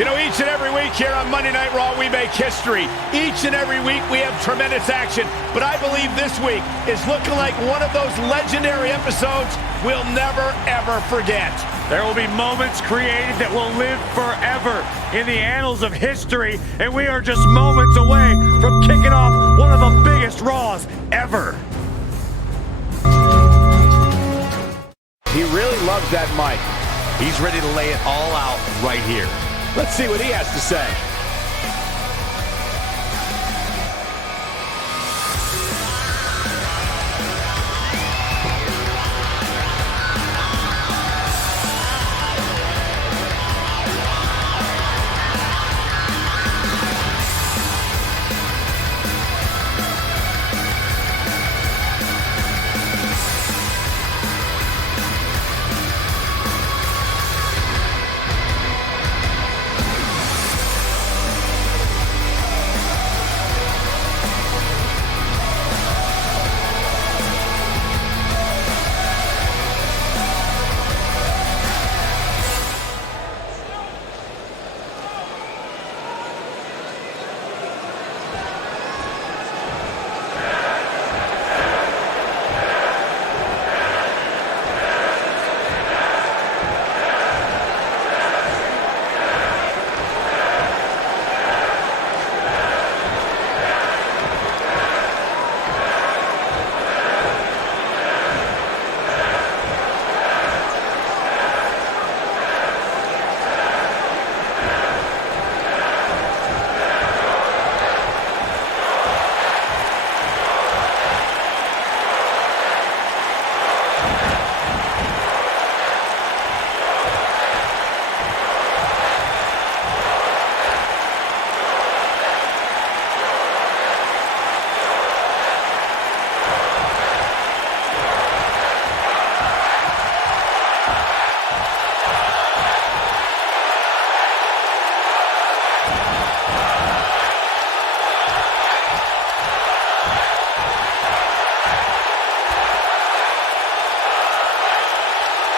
You know, each and every week here on Monday Night Raw, we make history. Each and every week, we have tremendous action. But I believe this week is looking like one of those legendary episodes we'll never, ever forget. There will be moments created that will live forever in the annals of history, and we are just moments away from kicking off one of the biggest Raws ever. He really loves that mic. He's ready to lay it all out right here. Let's see what he has to say.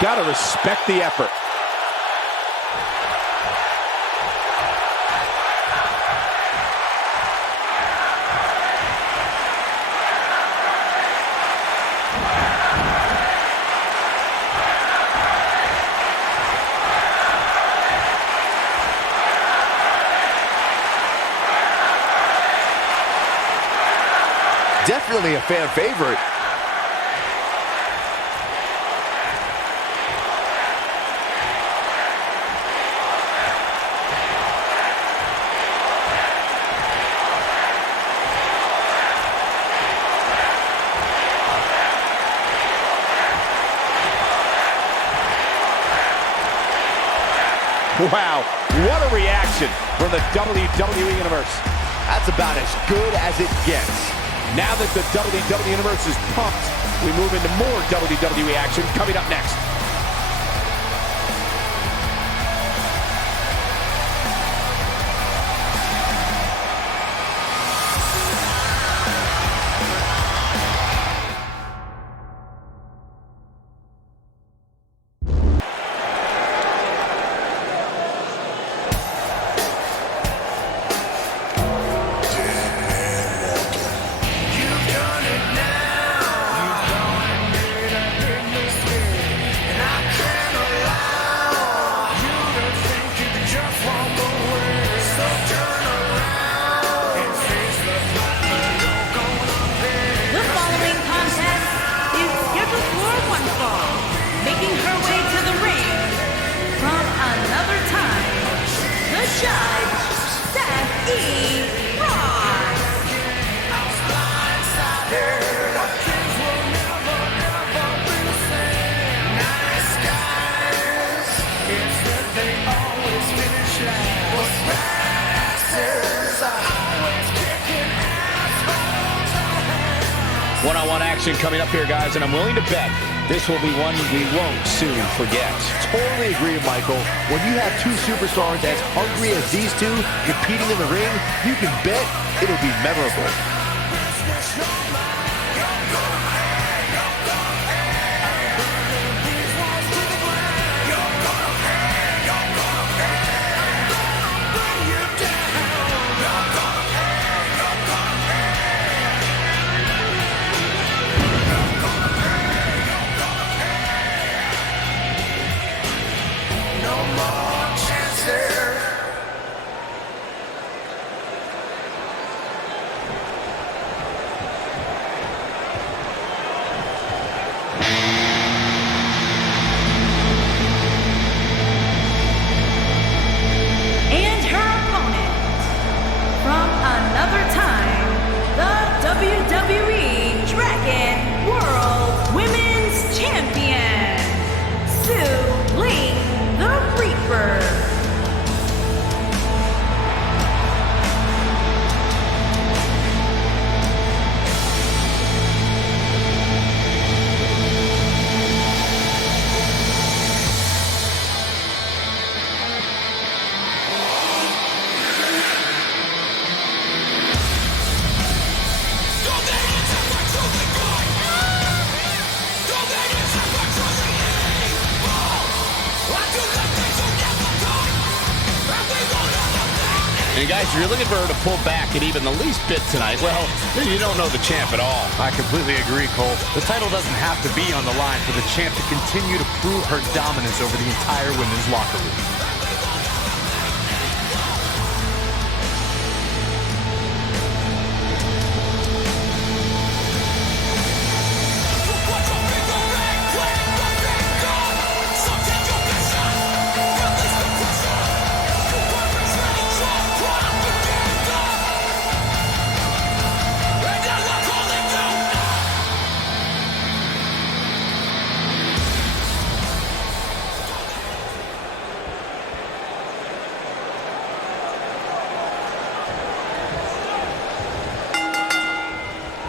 Gotta respect the effort. Definitely a fan favorite. Wow, what a reaction from the WWE Universe. That's about as good as it gets. Now that the WWE Universe is pumped, we move into more WWE action coming up next. One-on-one action coming up here, guys, and I'm willing to bet this will be one we won't soon forget. Totally agree, Michael. When you have two superstars as hungry as these two competing in the ring, you can bet it'll be memorable. And her opponent, from another time, the WWE Dragon World Women's Champion, Sue Ling the Reaper. And guys, if you're looking for her to pull back at even the least bit tonight, well, then you don't know the champ at all. I completely agree, Cole. The title doesn't have to be on the line for the champ to continue to prove her dominance over the entire women's locker room.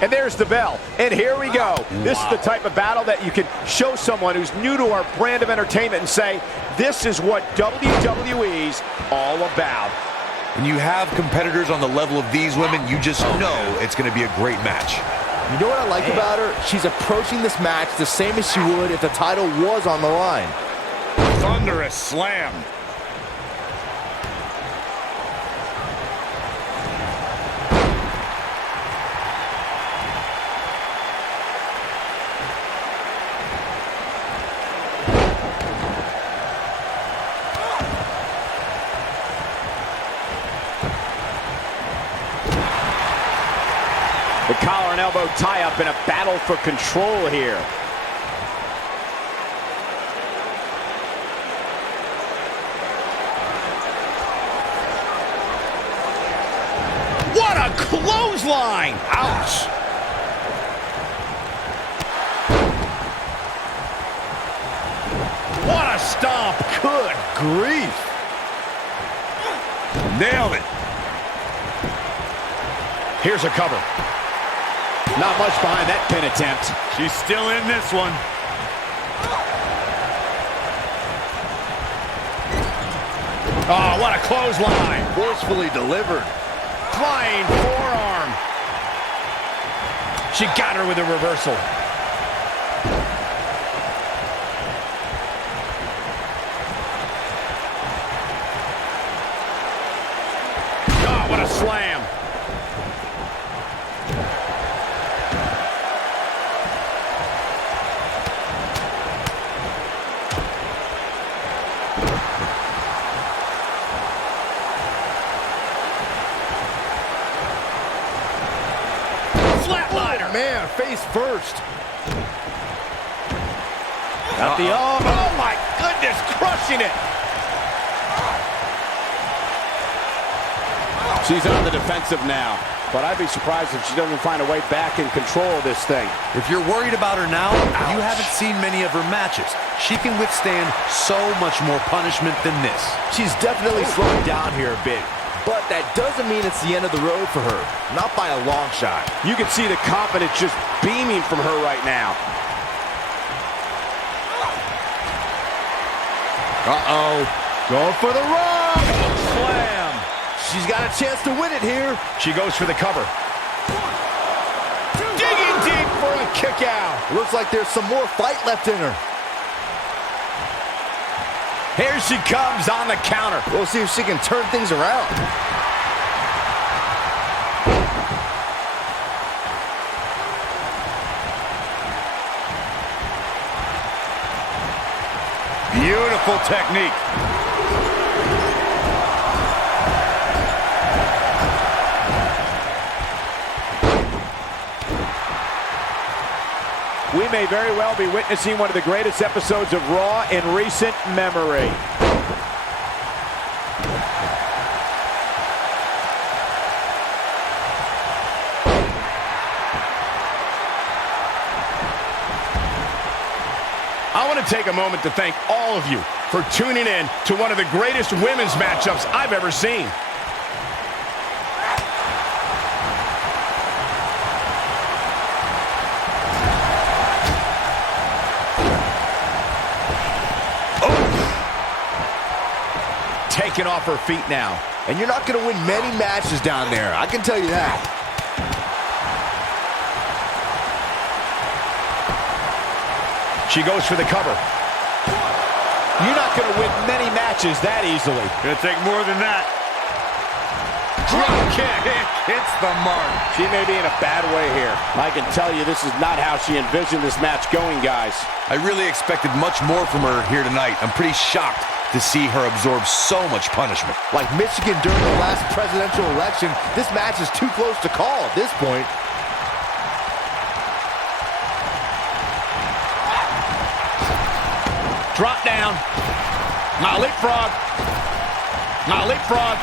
And there's the bell. And here we go. This is the type of battle that you can show someone who's new to our brand of entertainment and say, this is what WWE's all about. When you have competitors on the level of these women, you just know it's going to be a great match. You know what I like about her? She's approaching this match the same as she would if the title was on the line. Thunderous slam. The collar and elbow tie-up in a battle for control here. What a clothesline! Ouch! What a stomp! Good grief! Nailed it. Here's a cover. Not much behind that pin attempt. She's still in this one. Oh, what a clothesline. Forcefully delivered. Flying forearm. She got her with a reversal. Oh, what a slam. Flatliner. Man, face first. Got the arm. Oh my goodness, crushing it. She's on the defensive now, but I'd be surprised if she doesn't find a way back in control of this thing. If you're worried about her now, you haven't seen many of her matches. She can withstand so much more punishment than this. She's definitely slowing down here a bit, but that doesn't mean it's the end of the road for her. Not by a long shot. You can see the confidence just beaming from her right now. Uh-oh. Going for the run. Slam. She's got a chance to win it here. She goes for the cover. Digging deep for a kick out. Looks like there's some more fight left in her. Here she comes on the counter. We'll see if she can turn things around. Beautiful technique. may very well be witnessing one of the greatest episodes of Raw in recent memory. I want to take a moment to thank all of you for tuning in to one of the greatest women's matchups I've ever seen. Taken off her feet now. And you're not going to win many matches down there, I can tell you that. She goes for the cover. You're not going to win many matches that easily. Gonna take more than that. Drop kick. Hits the mark. She may be in a bad way here. I can tell you this is not how she envisioned this match going, guys. I really expected much more from her here tonight. I'm pretty shocked to see her absorb so much punishment. Like Michigan during the last presidential election, this match is too close to call at this point. Drop down. Now leapfrog. Now leapfrog.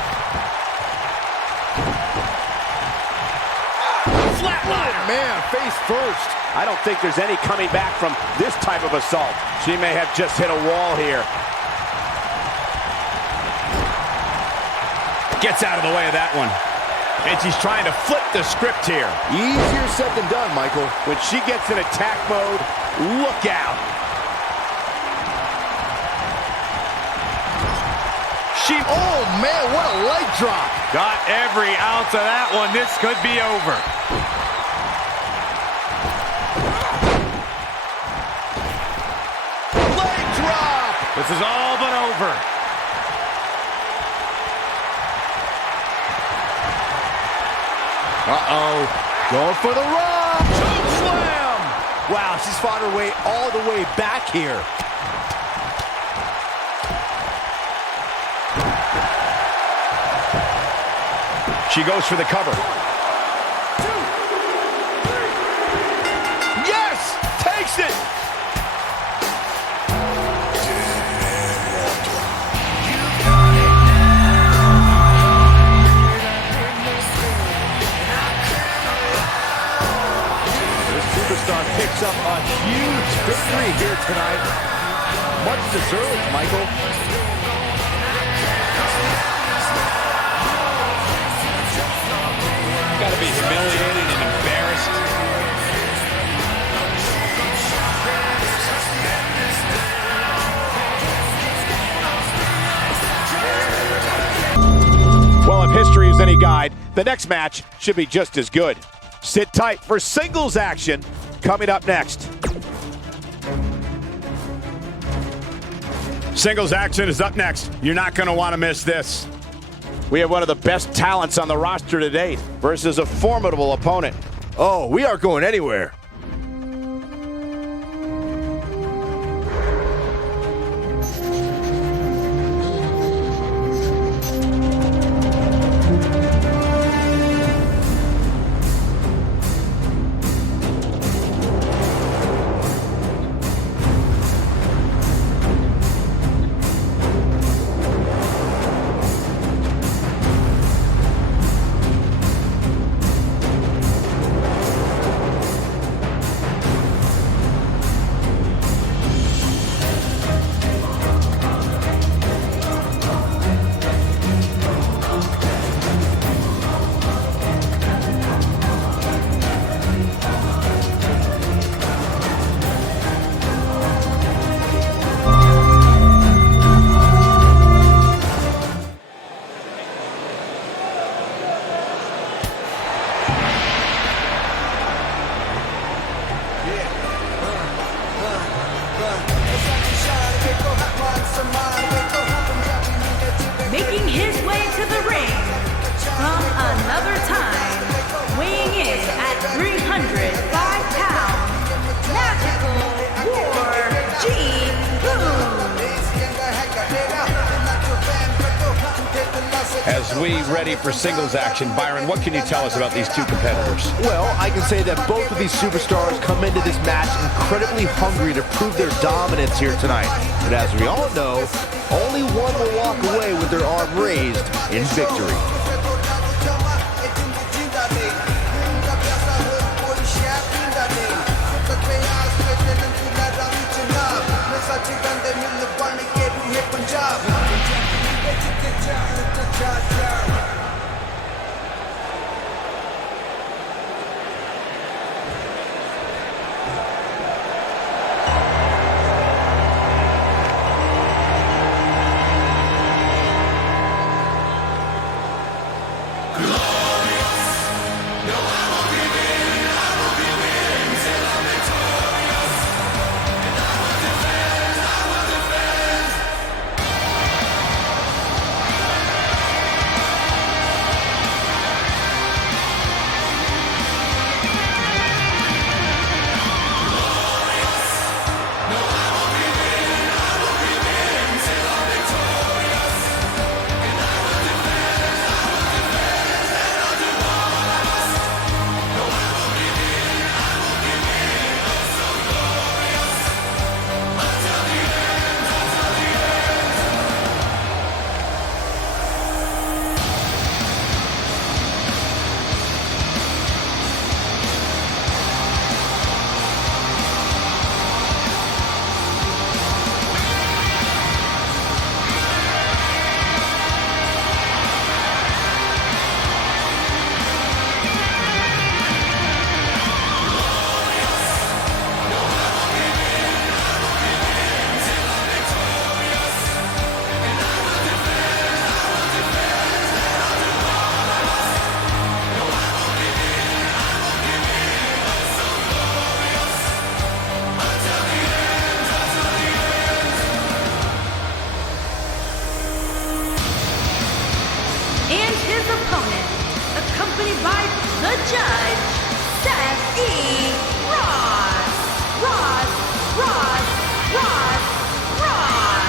Flatliner. Man, face first. I don't think there's any coming back from this type of assault. She may have just hit a wall here. Gets out of the way of that one. And she's trying to flip the script here. Easier said than done, Michael. When she gets in attack mode, look out. Oh, man, what a leg drop. Got every ounce of that one. This could be over. Leg drop. This is all but over. Uh-oh. Going for the run. Choke slam. Wow, she's fought her way all the way back here. She goes for the cover. 1, 2, 3. Yes! Takes it! This superstar picks up a huge victory here tonight. Much deserved, Michael. Gotta be humiliated and embarrassed. Well, if history is any guide, the next match should be just as good. Sit tight for singles action coming up next. Singles action is up next. You're not going to want to miss this. We have one of the best talents on the roster to date versus a formidable opponent. Oh, we aren't going anywhere. As we ready for singles action, Byron, what can you tell us about these two competitors? Well, I can say that both of these superstars come into this match incredibly hungry to prove their dominance here tonight. But as we all know, only one will walk away with their arm raised in victory.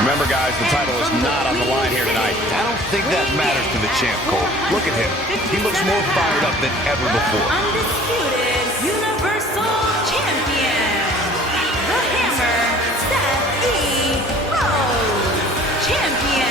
Remember, guys, the title is not on the line here tonight. I don't think that matters to the champ, Cole. Look at him. He looks more fired up than ever before. Undisputed Universal Champion, the Hammer, Seth Rose, Champion.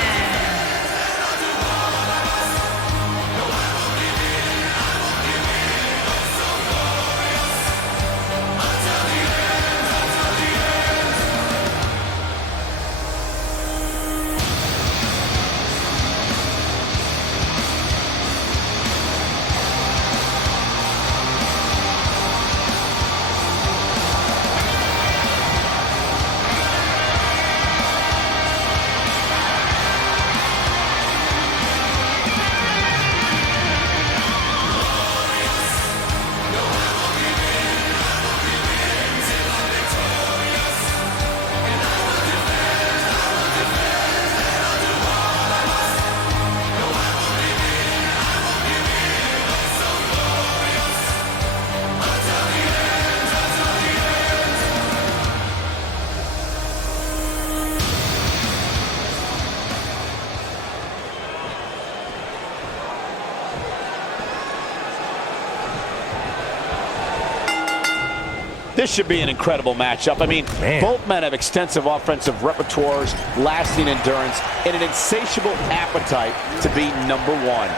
This should be an incredible matchup. I mean, both men have extensive offensive repertoires, lasting endurance, and an insatiable appetite to be number one.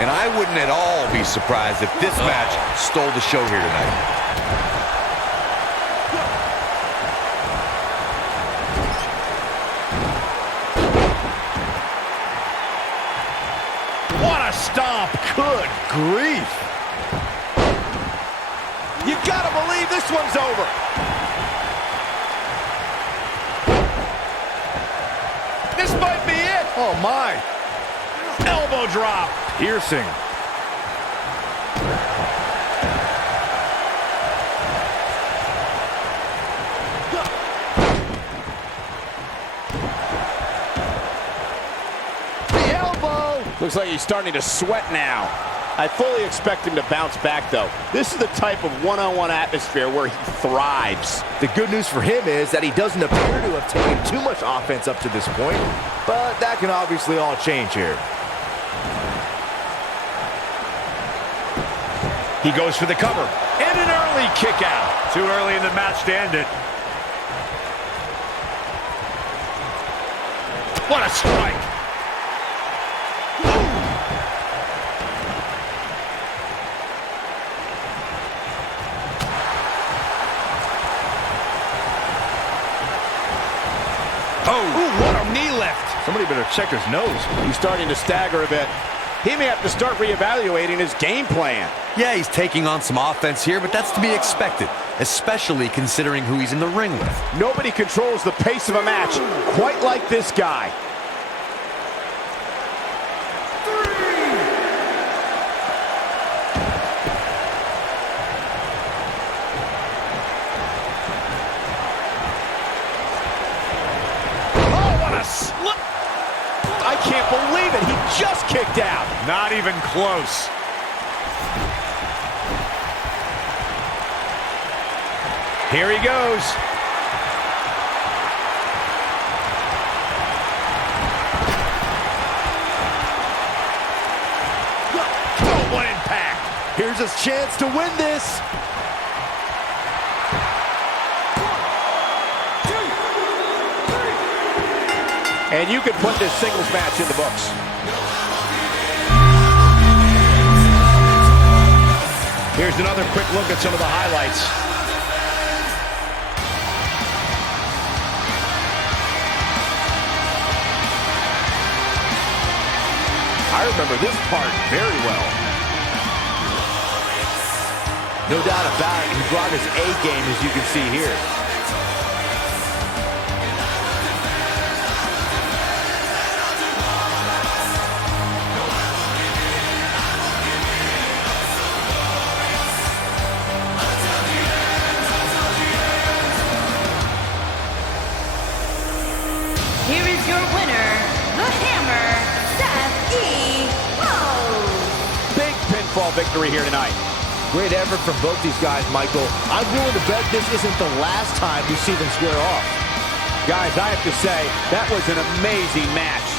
And I wouldn't at all be surprised if this match stole the show here tonight. What a stomp. Good grief. You gotta believe this one's over. This might be it. Oh, my. Elbow drop. Piercing. The elbow. Looks like he's starting to sweat now. I fully expect him to bounce back, though. This is the type of one-on-one atmosphere where he thrives. The good news for him is that he doesn't appear to have taken too much offense up to this point, but that can obviously all change here. He goes for the cover. And an early kick out. Too early in the match to end it. What a strike. Ooh, what a knee lift. Somebody better check his nose. He's starting to stagger a bit. He may have to start reevaluating his game plan. Yeah, he's taking on some offense here, but that's to be expected, especially considering who he's in the ring with. Nobody controls the pace of a match quite like this guy. I can't believe it. He just kicked out. Not even close. Here he goes. Oh, what impact. Here's his chance to win this. And you could put this singles match in the books. Here's another quick look at some of the highlights. I remember this part very well. No doubt about it, he brought his A game, as you can see here. Here is your winner, the Hammer, Seth E. Rose. Big pinfall victory here tonight. Great effort from both these guys, Michael. I'm willing to bet this isn't the last time we see them square off. Guys, I have to say, that was an amazing match.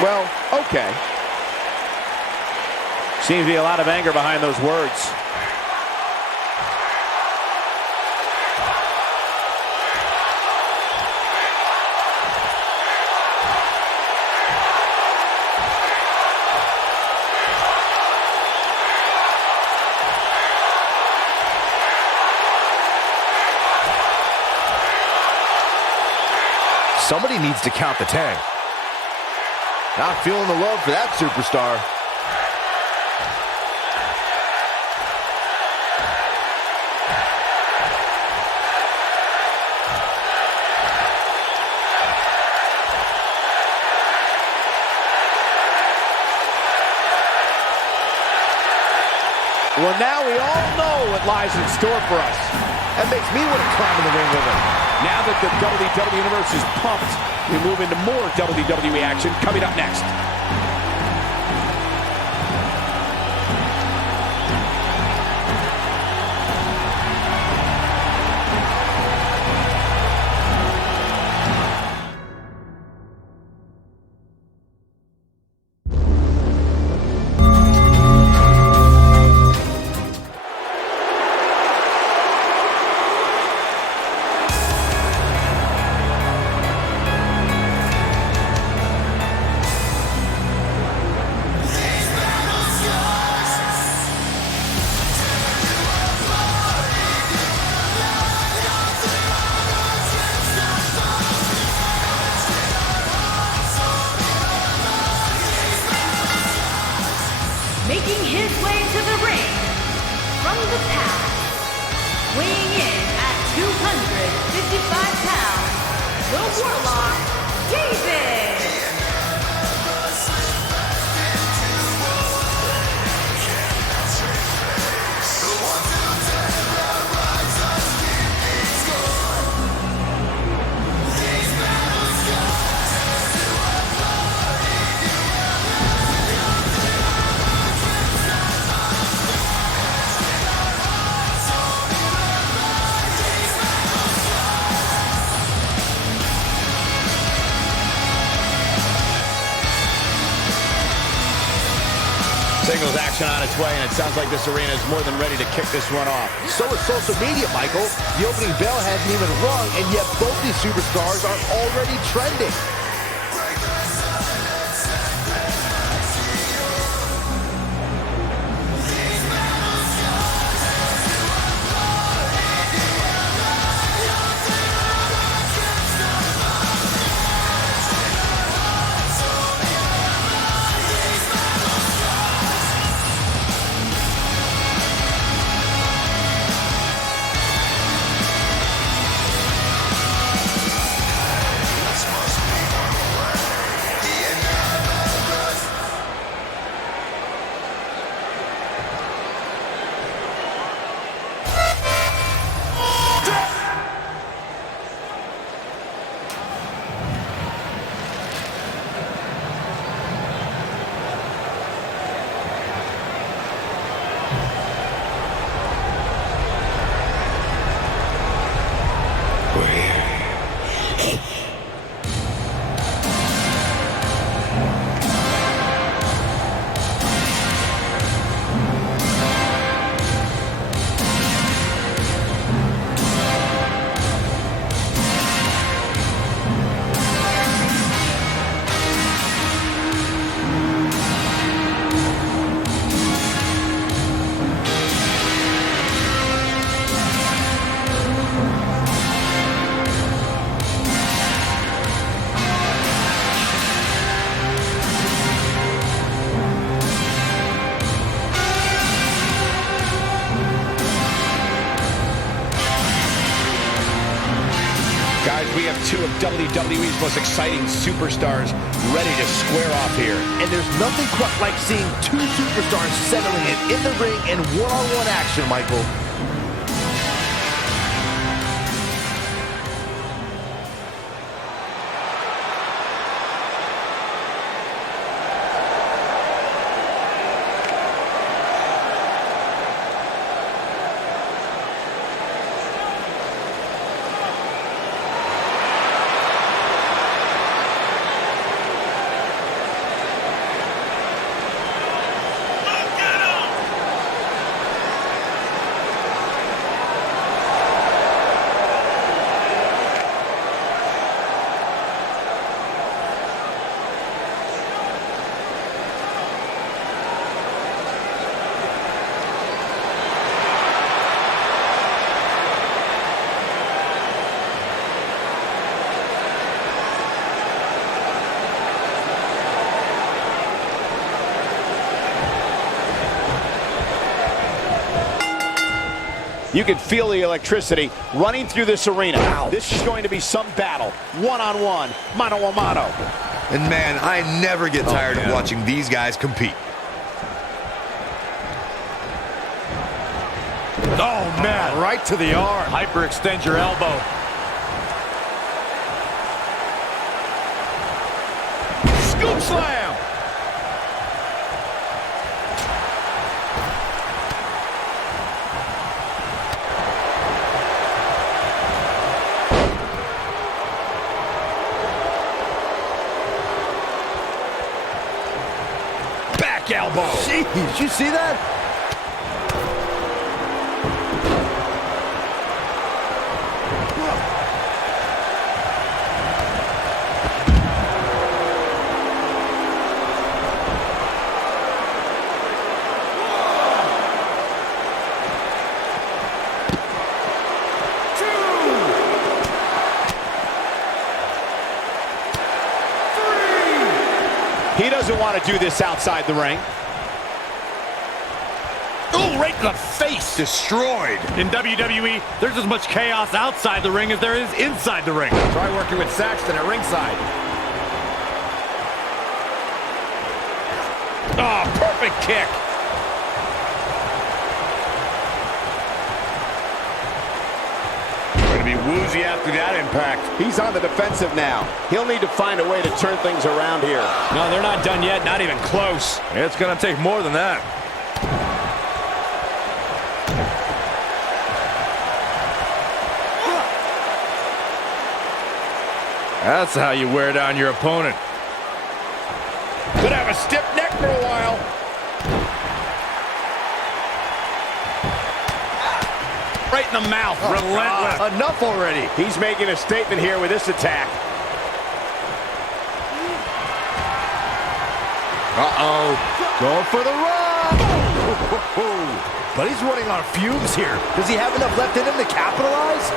Well, okay. Seems to be a lot of anger behind those words. Somebody needs to count the 10. Not feeling the love for that superstar. Well, now we all know what lies in store for us. That makes me want to climb in the ring with him. Now that the WWE Universe is pumped, We move into more WWE action coming up next. Making his way to the ring from the past, weighing in at 255 pounds, the Warlock, David. Singles action on its way, and it sounds like this arena is more than ready to kick this one off. So is social media, Michael. The opening bell hasn't even rung, and yet both these superstars are already trending. We have two of WWE's most exciting superstars ready to square off here. And there's nothing quite like seeing two superstars settling it in the ring in one-on-one action, Michael. You can feel the electricity running through this arena. Wow. This is going to be some battle. One-on-one, mano-a-mano. And man, I never get tired of watching these guys compete. Oh, man, right to the arm. Hyperextend your elbow. Scoop slam. Back elbow. Jeez, did you see that? He doesn't want to do this outside the ring. Ooh, right in the face. Destroyed. In WWE, there's as much chaos outside the ring as there is inside the ring. Try working with Saxton at ringside. Oh, perfect kick. Going to be woozy after that impact. He's on the defensive now. He'll need to find a way to turn things around here. No, they're not done yet. Not even close. It's going to take more than that. That's how you wear down your opponent. Could have a stiff neck for a while. Right in the mouth. Relentless. Enough already. He's making a statement here with this attack. Uh-oh. Going for the run. But he's running on fumes here. Does he have enough left in him to capitalize?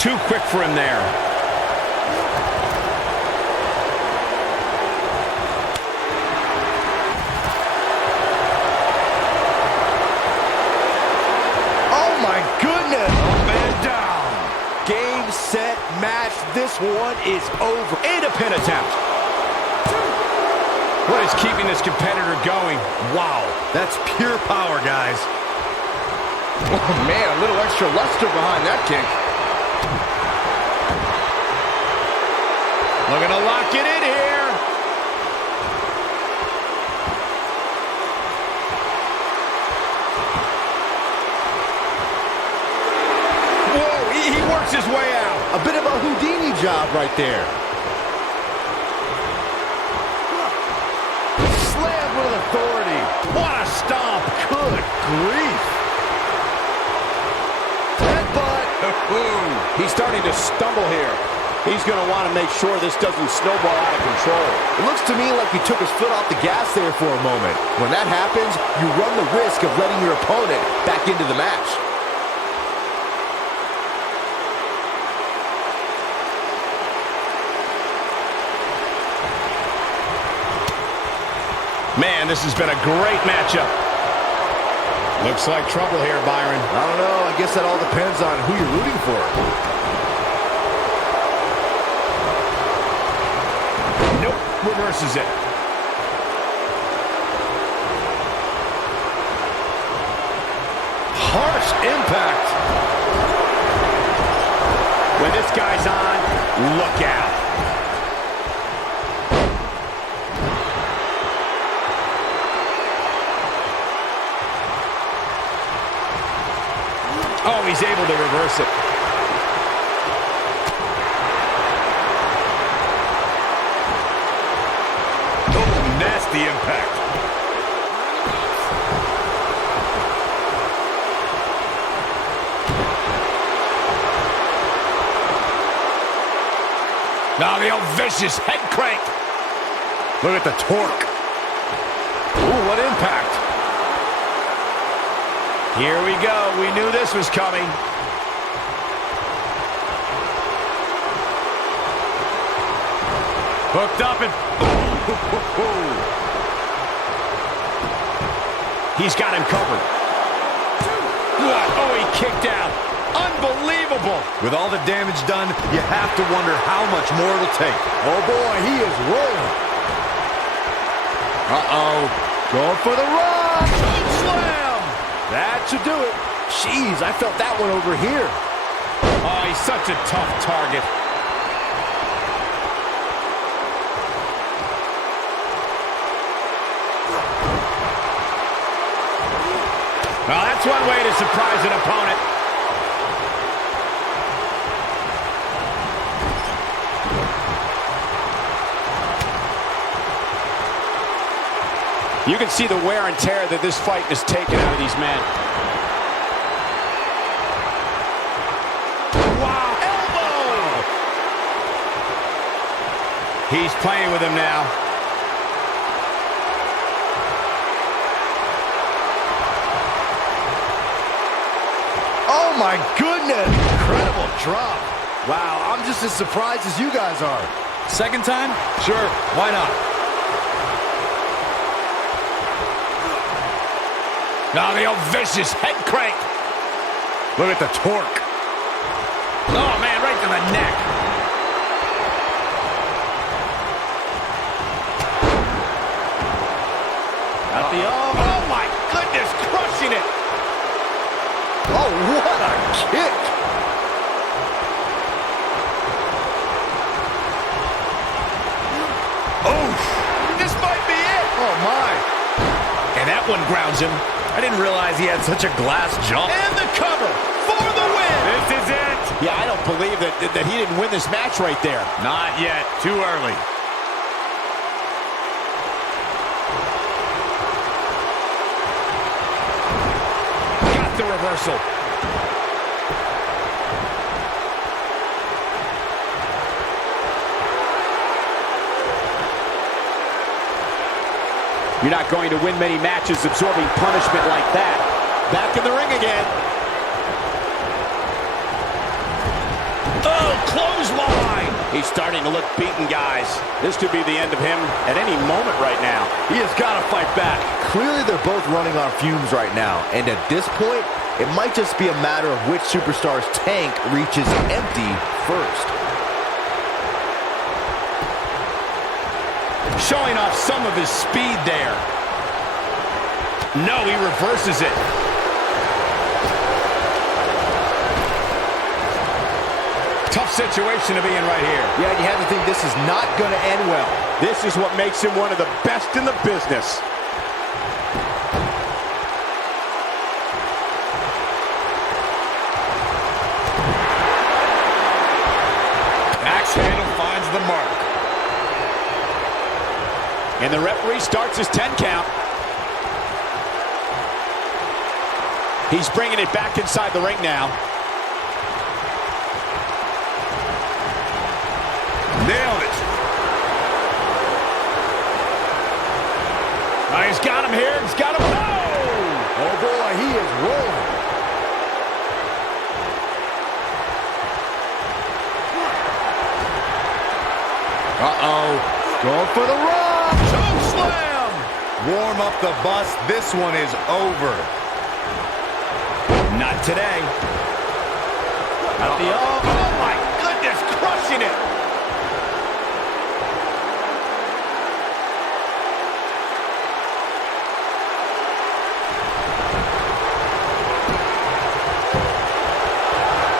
Too quick for him there. Oh my goodness. Man down. Game, set, match. This one is over. And a pin attempt. What is keeping this competitor going? Wow. That's pure power, guys. Oh, man, a little extra luster behind that kick. Looking to lock it in here. Whoa, he works his way out. A bit of a Houdini job right there. Slam with authority. What a stomp. Good grief. Headbutt. He's starting to stumble here. He's going to want to make sure this doesn't snowball out of control. It looks to me like he took his foot off the gas there for a moment. When that happens, you run the risk of letting your opponent back into the match. Man, this has been a great matchup. Looks like trouble here, Byron. I don't know. I guess that all depends on who you're rooting for. Nope, reverses it. Harsh impact. When this guy's on, look out. Oh, he's able to reverse it. Oh, nasty impact. Now the old vicious head crank. Look at the torque. Ooh, what impact. Here we go. We knew this was coming. Hooked up and... He's got him covered. What? Oh, he kicked out. Unbelievable. With all the damage done, you have to wonder how much more it'll take. Oh boy, he is rolling. Uh-oh. Going for the run. Slam. That should do it. Jeez, I felt that one over here. Oh, he's such a tough target. That's one way to surprise an opponent. You can see the wear and tear that this fight has taken out of these men. Wow, elbow! He's playing with him now. Oh my goodness! Incredible drop. Wow, I'm just as surprised as you guys are. Second time? Sure, why not? Now the old vicious head crank. Look at the torque. Oh, man, right to the neck. Got the oh my goodness, crushing it. Oh, what a kick! Oh, this might be it. Oh my! And that one grounds him. I didn't realize he had such a glass jump. And the cover for the win. This is it. Yeah, I don't believe that he didn't win this match right there. Not yet. Too early. Got the reversal. You're not going to win many matches absorbing punishment like that. Back in the ring again. Oh, clothesline. He's starting to look beaten, guys. This could be the end of him at any moment right now. He has got to fight back. Clearly, they're both running on fumes right now. And at this point, it might just be a matter of which superstar's tank reaches empty first. Showing off some of his speed there. No, he reverses it. Tough situation to be in right here. Yeah, you have to think this is not going to end well. This is what makes him one of the best in the business. Axe handle finds the mark. And the referee starts his 10 count. He's bringing it back inside the ring now. Nailed it. Oh, he's got him here. He's got him. Oh boy, he is rolling. Uh-oh. Going for the run. Choke slam. Warm up the bus. This one is over. Not today. Got the oh my goodness, crushing it.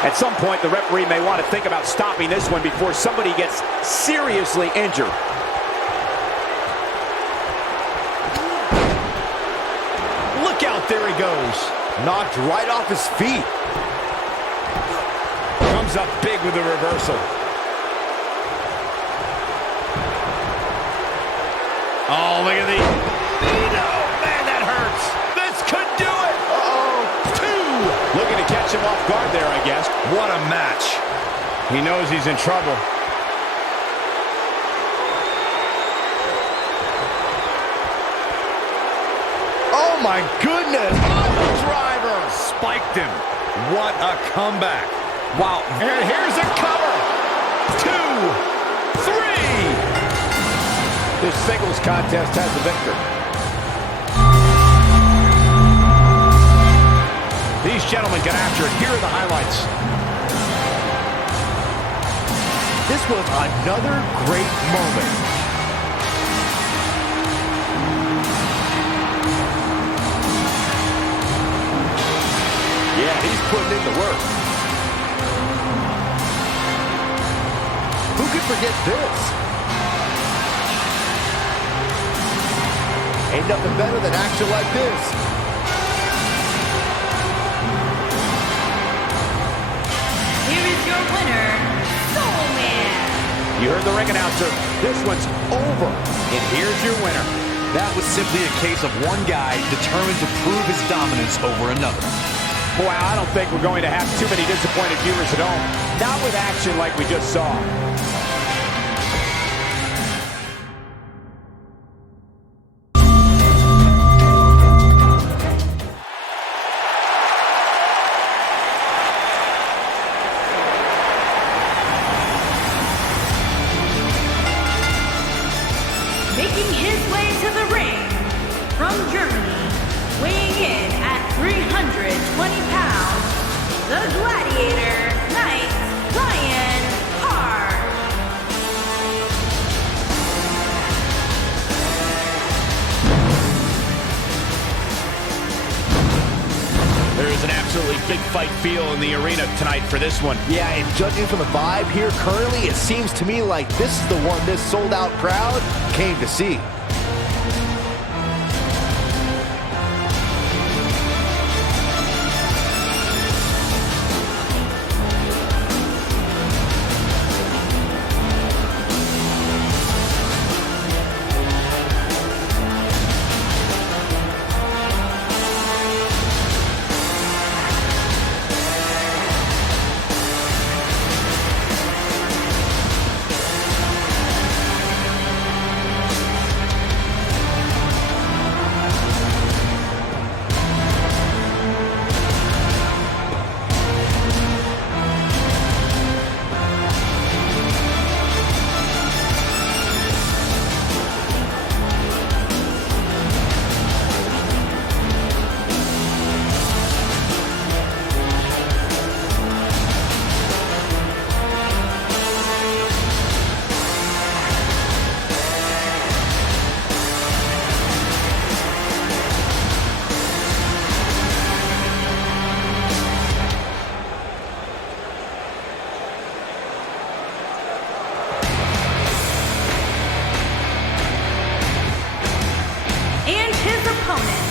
At some point, the referee may want to think about stopping this one before somebody gets seriously injured. Look out, there he goes. Knocked right off his feet. Comes up big with the reversal. Oh, look at the... No, man, that hurts. This could do it. Uh-oh. 2. Looking to catch him off guard there, I guess. What a match. He knows he's in trouble. Oh my goodness! Driver. Spiked him. What a comeback. Wow. And here's a cover. 2, 3. This singles contest has the victor. These gentlemen get after it. Here are the highlights. This was another great moment. Yeah, he's putting in the work. Who could forget this? Ain't nothing better than action like this. You heard the ring announcer. This one's over. And here's your winner. That was simply a case of one guy determined to prove his dominance over another. Wow, I don't think we're going to have too many disappointed viewers at home. Not with action like we just saw. Making his way to the ring from Germany, weighing in at 320 pounds, the Gladiator Knight, Ryan-Karroc. There is an absolutely big fight feel in the arena tonight for this one. Yeah, and judging from the vibe here currently, it seems to me like this is the one this sold-out crowd came to see. And his opponent,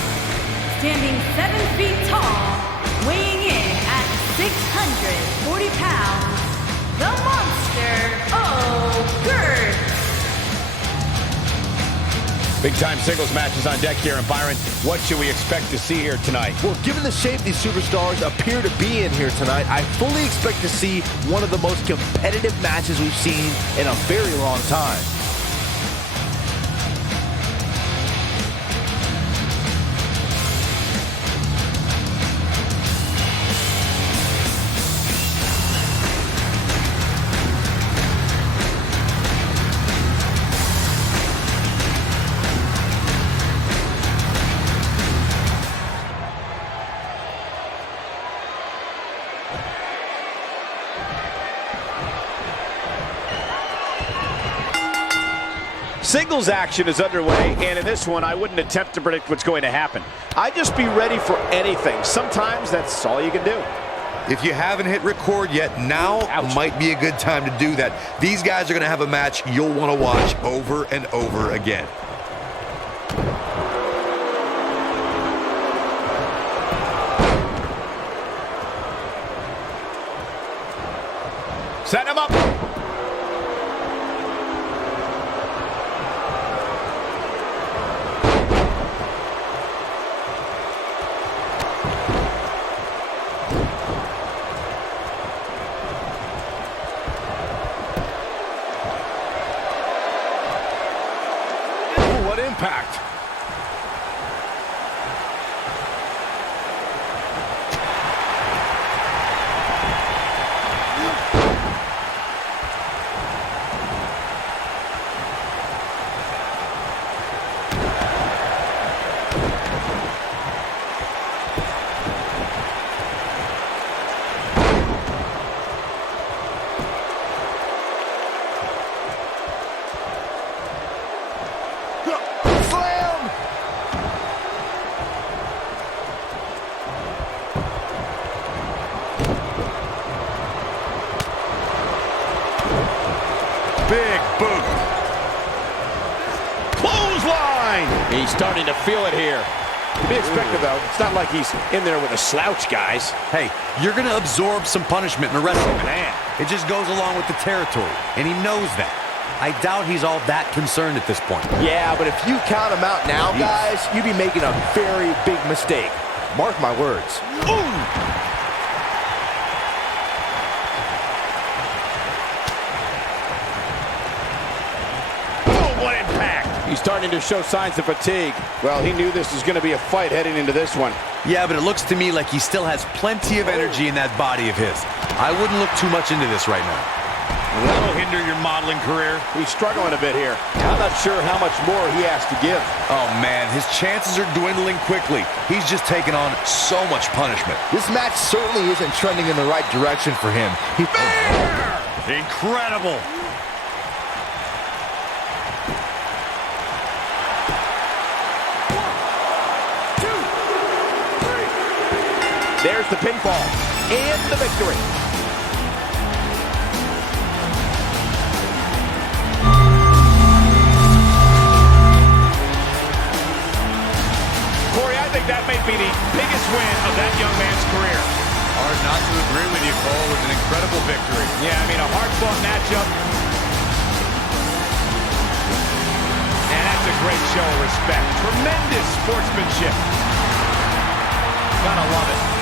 standing 7 feet tall, weighing in at 640 pounds, the Monster, Gert. Big-time singles matches on deck here. And Byron, what should we expect to see here tonight? Well, given the shape these superstars appear to be in here tonight, I fully expect to see one of the most competitive matches we've seen in a very long time. Singles action is underway, and in this one, I wouldn't attempt to predict what's going to happen. I'd just be ready for anything. Sometimes that's all you can do. If you haven't hit record yet, now might be a good time to do that. These guys are going to have a match you'll want to watch over and over again. Set him up. What impact. Big boot. Clothesline. He's starting to feel it here. To be expected, though. It's not like he's in there with a slouch, guys. Hey, you're going to absorb some punishment in a wrestling match. Man. It just goes along with the territory, and he knows that. I doubt he's all that concerned at this point. Yeah, but if you count him out now, guys, you'd be making a very big mistake. Mark my words. What impact! He's starting to show signs of fatigue. Well, he knew this was going to be a fight heading into this one. Yeah, but it looks to me like he still has plenty of energy in that body of his. I wouldn't look too much into this right now. That'll hinder your modeling career. He's struggling a bit here. I'm not sure how much more he has to give. Oh, man, his chances are dwindling quickly. He's just taken on so much punishment. This match certainly isn't trending in the right direction for him. Incredible! There's the pinfall and the victory. Corey, I think that may be the biggest win of that young man's career. Hard not to agree with you, Cole. It was an incredible victory. Yeah, I mean, a hard-fought matchup. And that's a great show of respect. Tremendous sportsmanship. Gotta love it.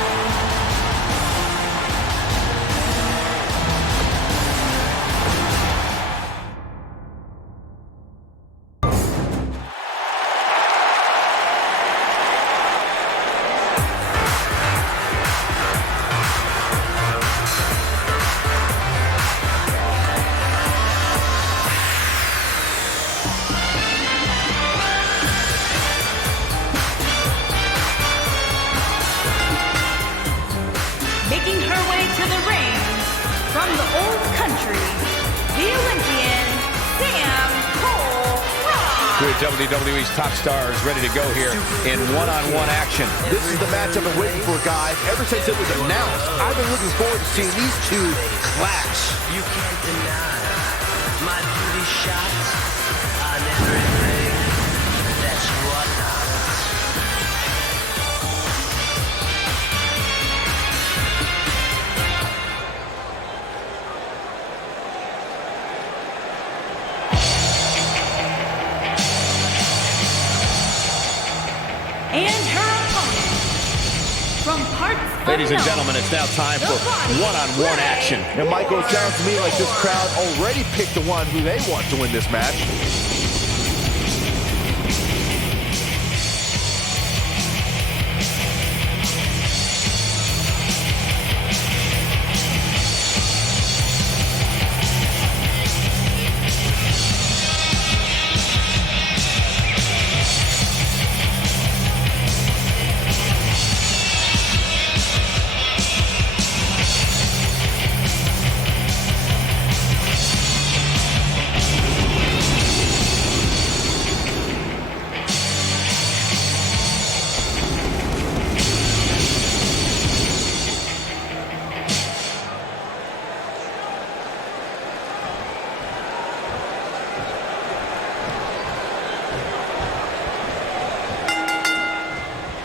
Making her way to the ring from the old country, the Olympian, Sam Cole-Rock. Two of WWE's top stars ready to go here in one-on-one action. This is the match I've been waiting for, guys. Ever since it was announced, I've been looking forward to seeing these two clash. You can't deny my beauty shots on everything that's whatnot. And her opponent, from parts Ladies and unknown, gentlemen, it's now time for one-on-one action. And Michael, it sounds to me like this crowd already picked the one who they want to win this match.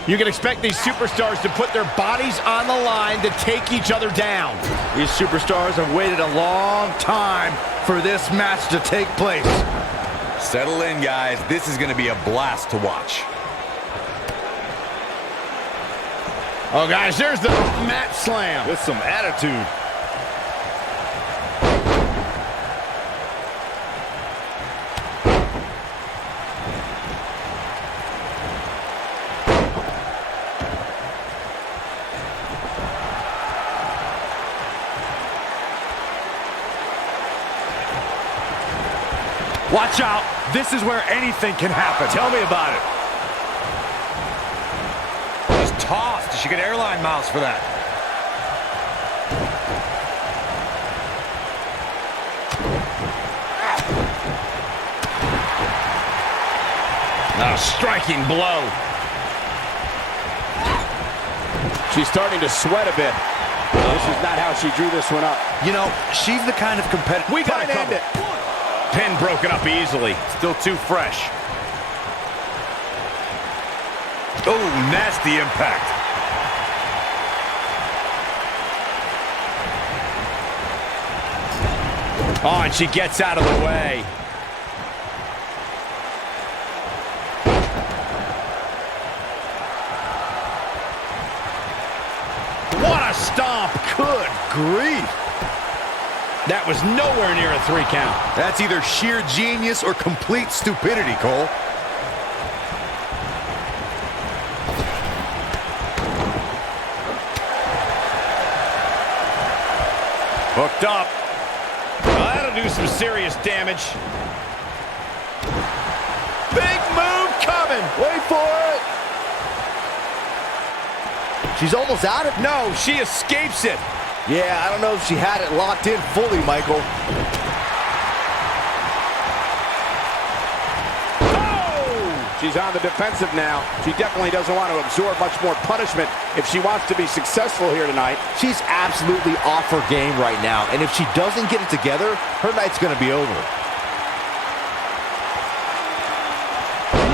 You can expect these superstars to put their bodies on the line to take each other down. These superstars have waited a long time for this match to take place. Settle in, guys. This is going to be a blast to watch. Oh, guys, there's the mat slam. With some attitude. Watch out. This is where anything can happen. Tell me about it. Just tossed. She get airline miles for that. A striking blow. She's starting to sweat a bit. This is not how she drew this one up. You know, she's the kind of competitor. We gotta end it. Pin broken up easily. Still too fresh. Oh, nasty impact. Oh, and she gets out of the way. What a stomp. Good grief. That was nowhere near a 3 count. That's either sheer genius or complete stupidity, Cole. Hooked up. Well, that'll do some serious damage. Big move coming. Wait for it. She's almost out of it. No, she escapes it. Yeah, I don't know if she had it locked in fully, Michael. She's on the defensive now. She definitely doesn't want to absorb much more punishment if she wants to be successful here tonight. She's absolutely off her game right now, and if she doesn't get it together, her night's going to be over.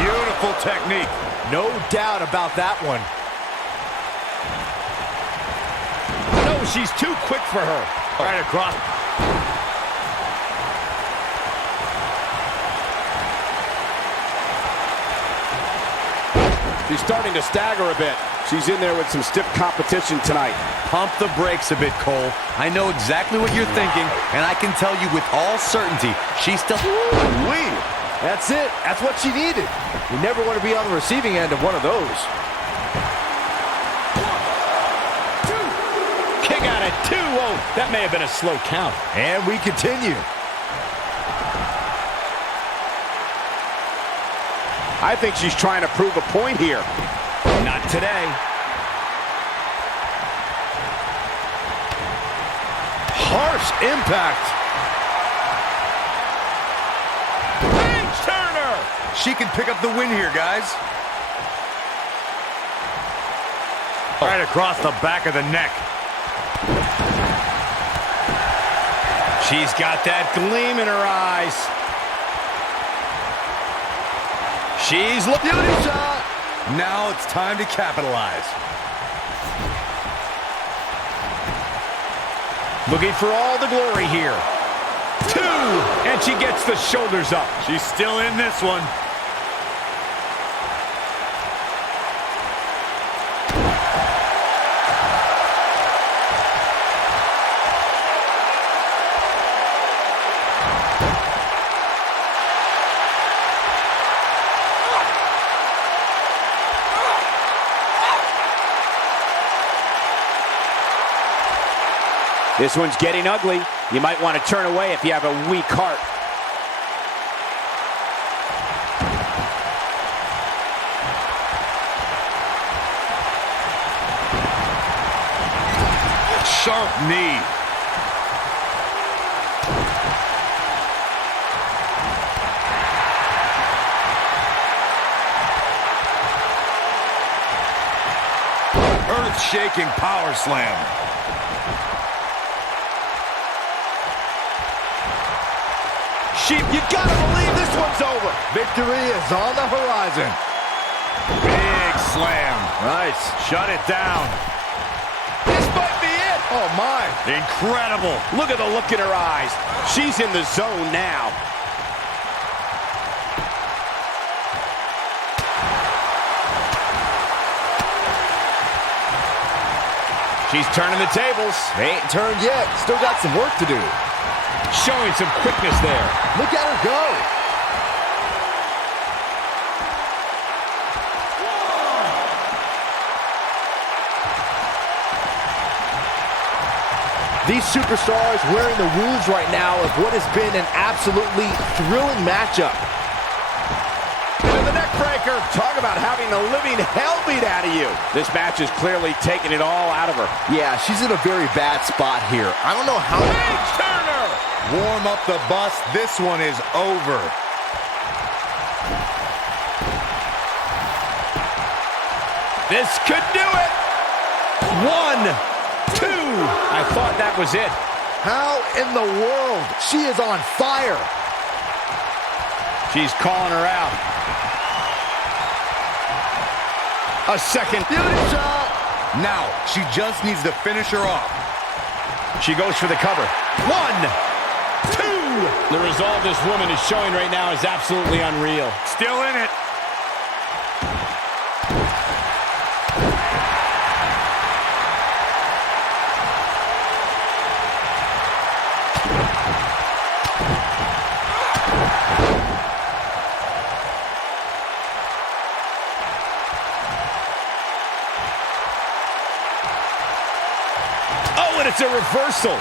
Beautiful technique. No doubt about that one. No, she's too quick for her. Right across. She's starting to stagger a bit. She's in there with some stiff competition tonight. Pump the brakes a bit, Cole. I know exactly what you're thinking, and I can tell you with all certainty, she's still... Wee! That's it. That's what she needed. You never want to be on the receiving end of one of those. Kick out at 2. Oh, that may have been a slow count. And we continue. I think she's trying to prove a point here. Not today. Harsh impact. Page Turner! She can pick up the win here, guys. Right across the back of the neck. She's got that gleam in her eyes. She's looking. Beauty shot. Now it's time to capitalize. Looking for all the glory here. 2, and she gets the shoulders up. She's still in this one. This one's getting ugly. You might want to turn away if you have a weak heart. Sharp knee. Earth-shaking power slam. You gotta believe this one's over. Victory is on the horizon. Big slam. Nice. Shut it down. This might be it. Oh, my. Incredible. Look at the look in her eyes. She's in the zone now. She's turning the tables. They ain't turned yet. Still got some work to do. Showing some quickness there. Look at her go. These superstars wearing the wounds right now of what has been an absolutely thrilling matchup. Into the neck breaker. Talk about having the living hell beat out of you. This match is clearly taking it all out of her. Yeah, she's in a very bad spot here. I don't know how... Page Turner! Warm up the bus. This one is over. This could do it. 1, 2. I thought that was it. How in the world? She is on fire. She's calling her out. A second. Beauty shot. Now, she just needs to finish her off. She goes for the cover. 1, 2. The resolve this woman is showing right now is absolutely unreal. Still in it. Oh, and it's a reversal.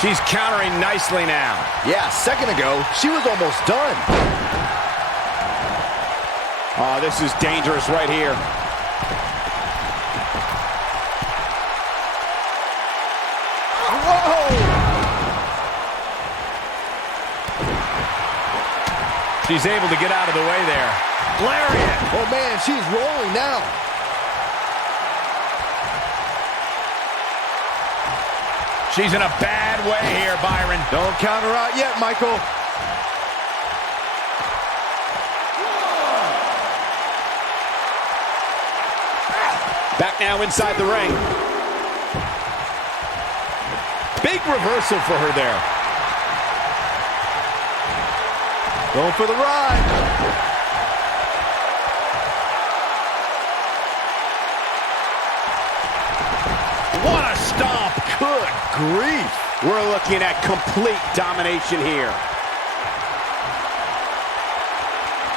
She's countering nicely now. Yeah, a second ago, she was almost done. Oh, this is dangerous right here. Whoa! She's able to get out of the way there. Lariat. Oh, man, she's rolling now. She's in a bad way here, Byron. Don't count her out yet, Michael. Back now inside the ring. Big reversal for her there. Going for the ride. What a stomp. Good grief. We're looking at complete domination here.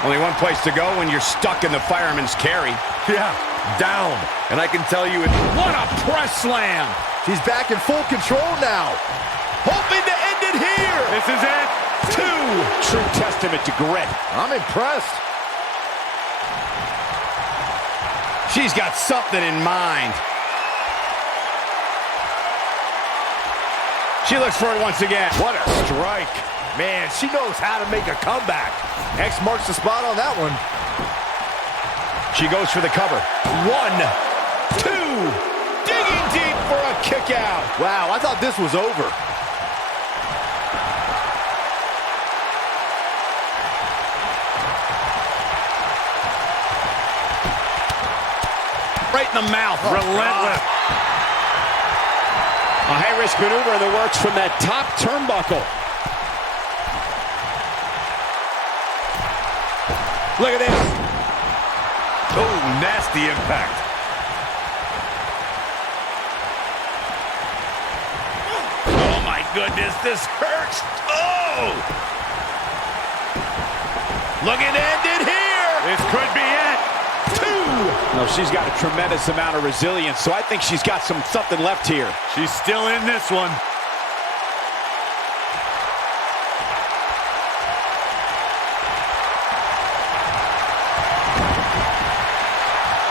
Only one place to go when you're stuck in the fireman's carry. Yeah, down. And I can tell you, What a press slam. She's back in full control now. Hoping to end it here. This is it. 2. True testament to grit. I'm impressed. She's got something in mind. She looks for it once again. What a strike. Man, she knows how to make a comeback. X marks the spot on that one. She goes for the cover. 1, 2. Digging deep for a kick out. Wow, I thought this was over. Right in the mouth. Relentless. A high-risk maneuver in the works from that top turnbuckle. Look at this. oh, nasty impact. Oh, my goodness. This hurts. Oh! Looking to end it here. This could be it. 2. No, she's got a tremendous amount of resilience, so I think she's got something left here. She's still in this one.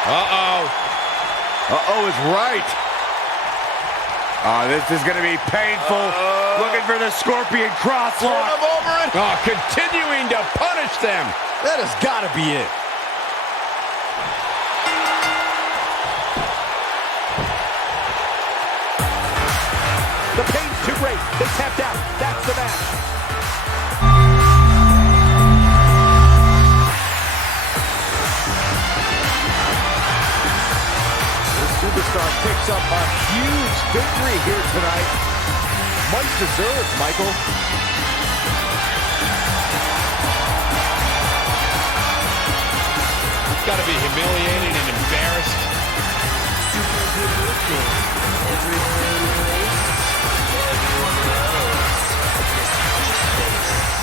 Uh-oh. Uh-oh is right. Oh, this is going to be painful. Looking for the Scorpion Turn crosslock. them over it. Oh, continuing to punish them. That has got to be it. The pain's too great. They tapped out. That's the match. The superstar picks up a huge victory here tonight. Much deserved, Michael. It's got to be humiliating and embarrassed. Super good looking. Everybody in the race. Everyone loves this space.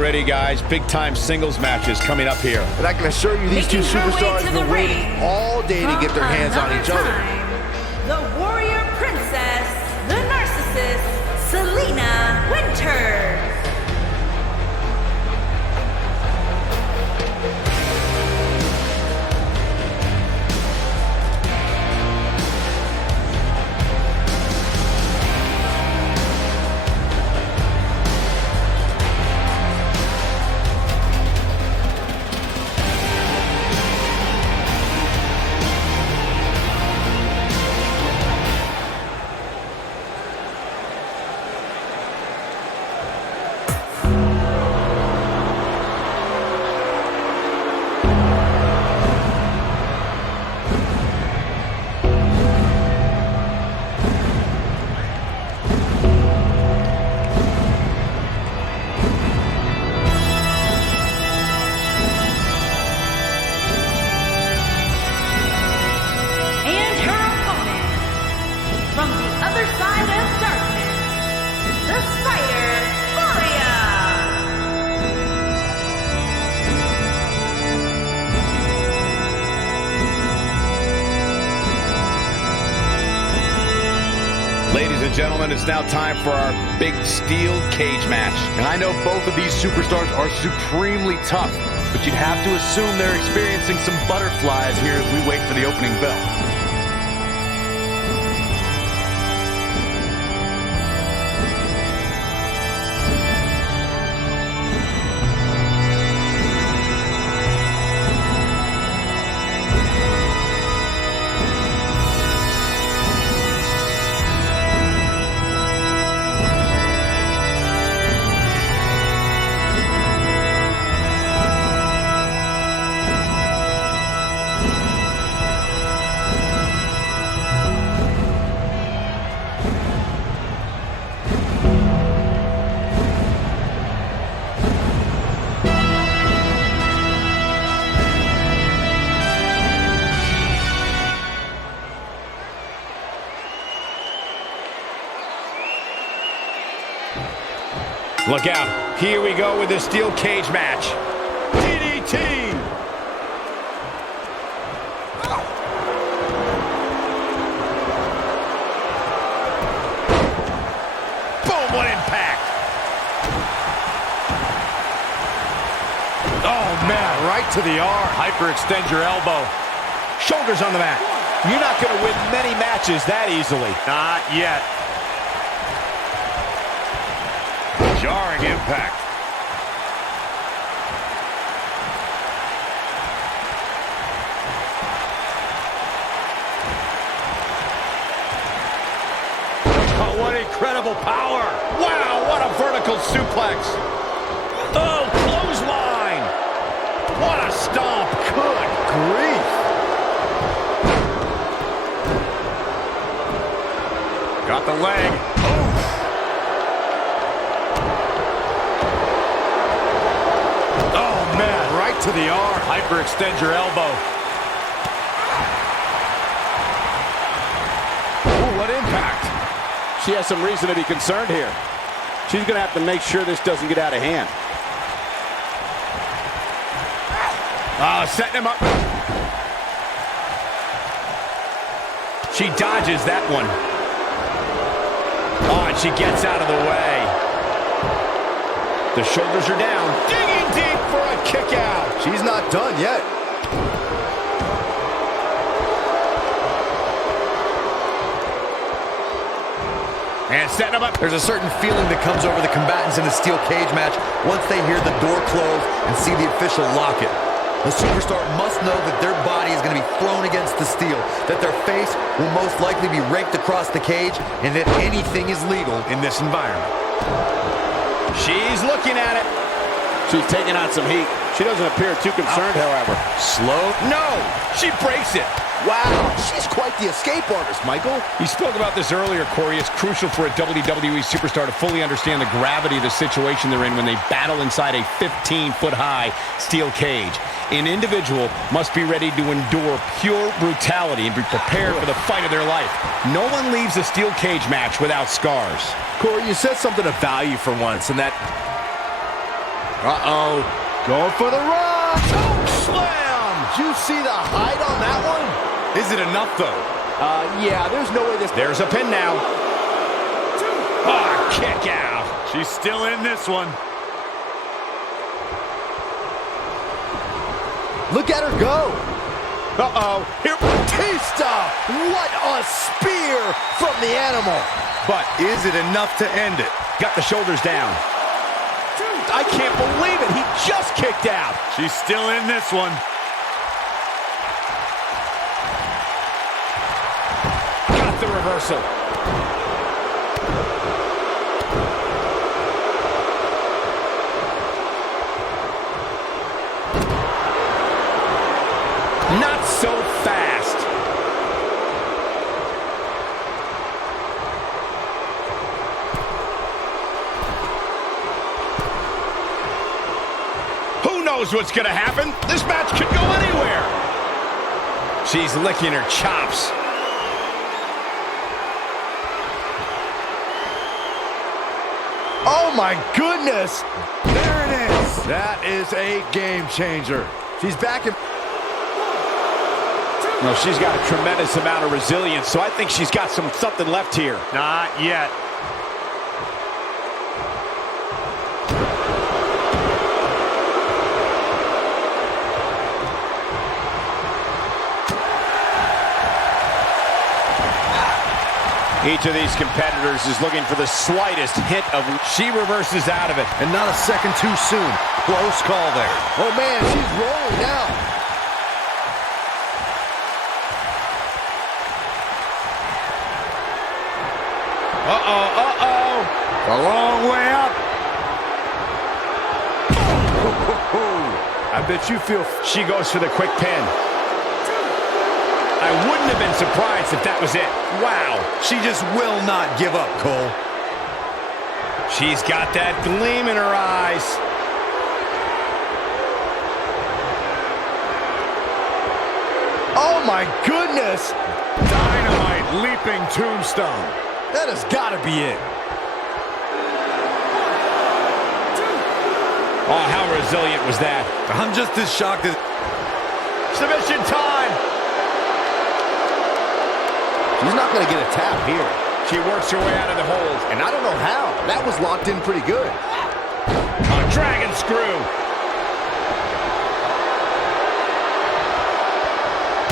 ready, guys. Big-time singles matches coming up here. And I can assure you these two Making her way superstars to have the been waiting ring all day to get their hands on each other. The warrior princess, the narcissist, Selena Winters. Ladies and gentlemen, it's now time for our big steel cage match. And I know both of these superstars are supremely tough, but you'd have to assume they're experiencing some butterflies here as we wait for the opening bell. Look out. Here we go with the steel cage match. DDT. Boom, what impact. Oh, man, right to the arm. Hyperextend your elbow. Shoulders on the mat. You're not going to win many matches that easily. Not yet. Jarring impact. Oh, what incredible power. Wow, what a vertical suplex. Oh, clothesline. What a stomp. Good grief. Got the leg. Oh, man, right to the arm. Hyperextend your elbow. Ooh, what impact. She has some reason to be concerned here. She's going to have to make sure this doesn't get out of hand. Setting him up. She dodges that one. Oh, and she gets out of the way. The shoulders are down. Digging deep for a kick out. She's not done yet. And setting him up. There's a certain feeling that comes over the combatants in a steel cage match once they hear the door close and see the official lock it. The superstar must know that their body is going to be thrown against the steel, that their face will most likely be raked across the cage, and that anything is legal in this environment. She's looking at it. She's taking on some heat. She doesn't appear too concerned, however. Slow. No, she breaks it. Wow, she's quite the escape artist, Michael. You spoke about this earlier, Corey. It's crucial for a WWE superstar to fully understand the gravity of the situation they're in when they battle inside a 15-foot-high steel cage. An individual must be ready to endure pure brutality and be prepared for the fight of their life. No one leaves a steel cage match without scars. Corey, you said something of value for once, and that Uh-oh. Going for the run. Choke slam. Did you see the height on that one? Is it enough, though? Yeah, there's no way this... There's a pin now. Oh, kick out. She's still in this one. Look at her go. Uh-oh. Here, Batista. What a spear from the animal. But is it enough to end it? Got the shoulders down. I can't believe it. He just kicked out. She's still in this one. Got the reversal. Not so fast. Who knows what's going to happen? This match could go anywhere. She's licking her chops. Oh, my goodness. There it is. That is a game changer. She's back in... No, she's got a tremendous amount of resilience, so I think she's got something left here. Not yet. Each of these competitors is looking for the slightest hint of... She reverses out of it. And not a second too soon. Close call there. Oh, man, she's rolling now. A long way up. I bet you feel... She goes for the quick pin. I wouldn't have been surprised if that was it. Wow. She just will not give up, Cole. She's got that gleam in her eyes. Oh, my goodness. Dynamite leaping tombstone. That has got to be it. Oh, how resilient was that? I'm just as shocked as... Submission time. She's not going to get a tap here. She works her way out of the hold. And I don't know how. That was locked in pretty good. A dragon screw.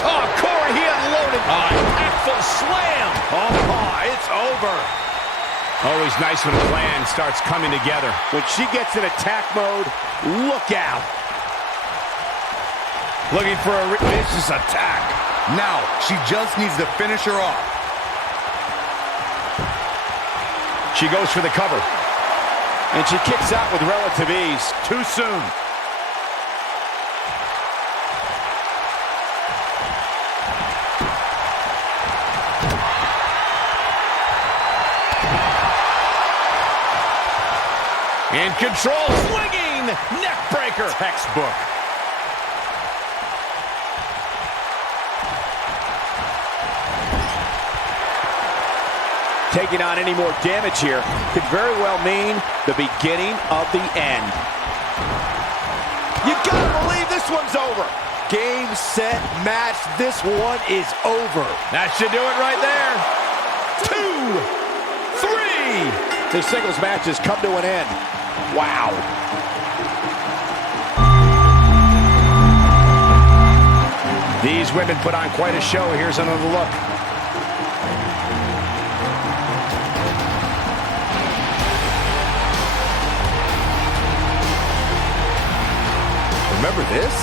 Oh, Corey, he unloaded. Impactful slam. Oh, it's over. Always nice when a plan starts coming together. When she gets in attack mode, look out. Looking for a vicious attack. Now, she just needs to finish her off. She goes for the cover. And she kicks out with relative ease. Too soon. In control, swinging, neck breaker. Textbook. Taking on any more damage here could very well mean the beginning of the end. You gotta believe this one's over. Game, set, match. This one is over. That should do it right there. 2, 3. The singles match has come to an end. Wow. These women put on quite a show. Here's another look. Remember this?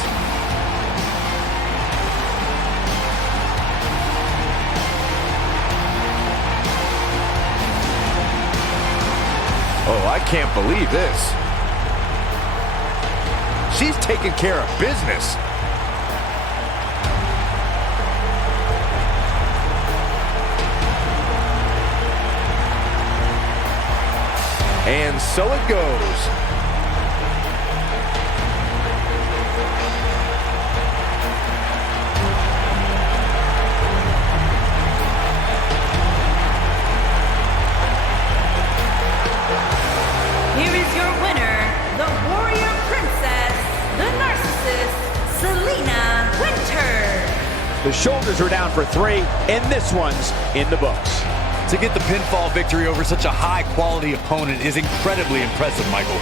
Oh, I can't believe this. She's taking care of business. And so it goes. Here is your winner, the Warrior The shoulders are down for 3, and this one's in the books. To get the pinfall victory over such a high-quality opponent is incredibly impressive, Michael.